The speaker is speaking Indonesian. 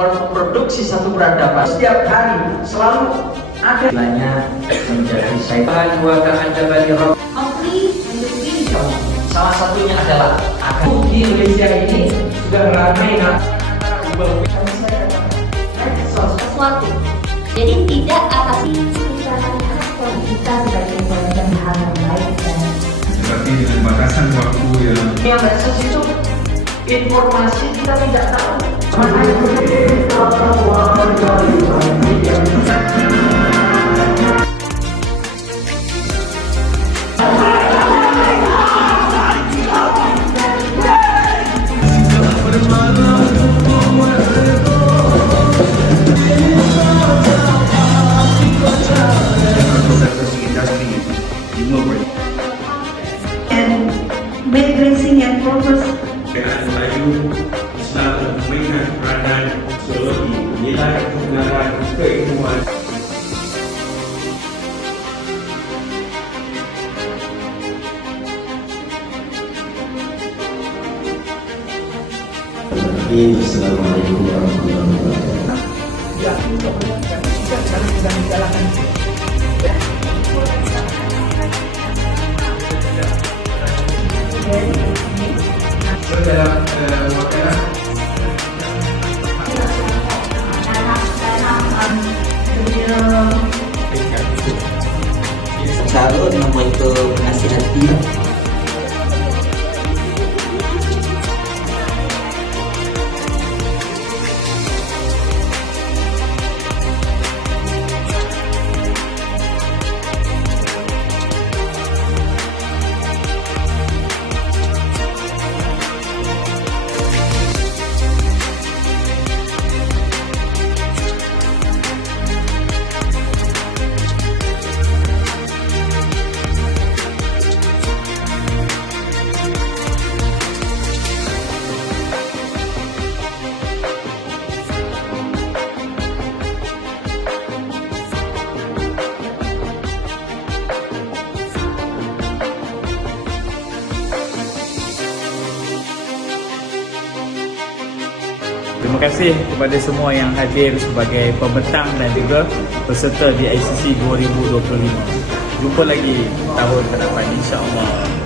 memproduksi satu peradaban setiap hari selalu ada nilainya menjadi saya dua Anda bagi salah satunya adalah di Indonesia ini sudah ramai sesuatu. Jadi tidak atas kita sebagai pelajar hal yang baik dan seperti dengan batasan waktu yang medsos itu informasi kita tidak tahu. make racing and purpose. dengan Melayu Islam dan permainan peranan psikologi, nilai kebenaran, keilmuan. Assalamualaikum warahmatullahi wabarakatuh. Ya, sekarang sudah dijalankan. Dalam makanan Salud membentuk nasihat dia. Terima kasih kepada semua yang hadir sebagai pembentang dan juga peserta di ICC 2025. Jumpa lagi tahun hadapan, insya-Allah.